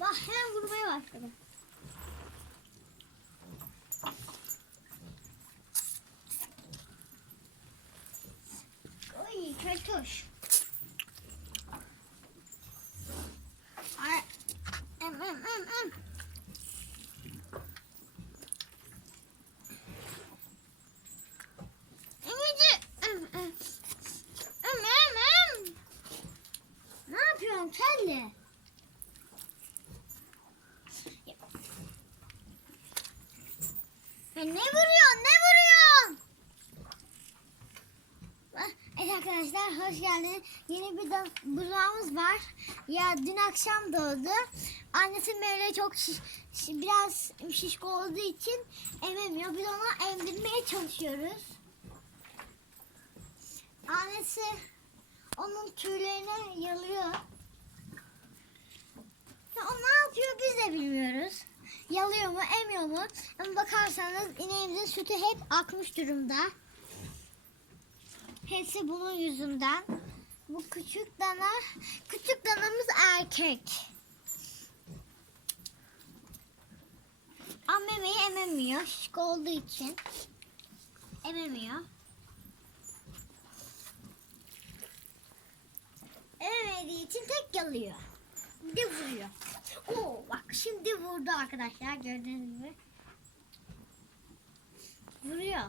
Bak hemen vurmaya başladı. Oy kötüş. Ay. Em. Em em em. Ne yapıyorsun kelle? Ne vuruyorsun? Ne vuruyorsun? Ah, Evet arkadaşlar hoş geldiniz. Yeni bir buzağımız var. Ya dün akşam doğdu. Annesi böyle çok şiş- şi- biraz şişko olduğu için ememiyor. Biz onu emdirmeye çalışıyoruz. Annesi onun tüylerini yalıyor. Ya o ne yapıyor biz de bilmiyoruz. Yalıyor mu, emiyor mu? Ama bakarsanız ineğimizin sütü hep akmış durumda. Hepsi bunun yüzünden. Bu küçük dana, küçük danamız erkek. Ama memeyi ememiyor. Şişko olduğu için. Ememiyor. Ememediği için tek yalıyor. De vuruyor. Oo, bak şimdi vurdu arkadaşlar gördüğünüz gibi. Vuruyor.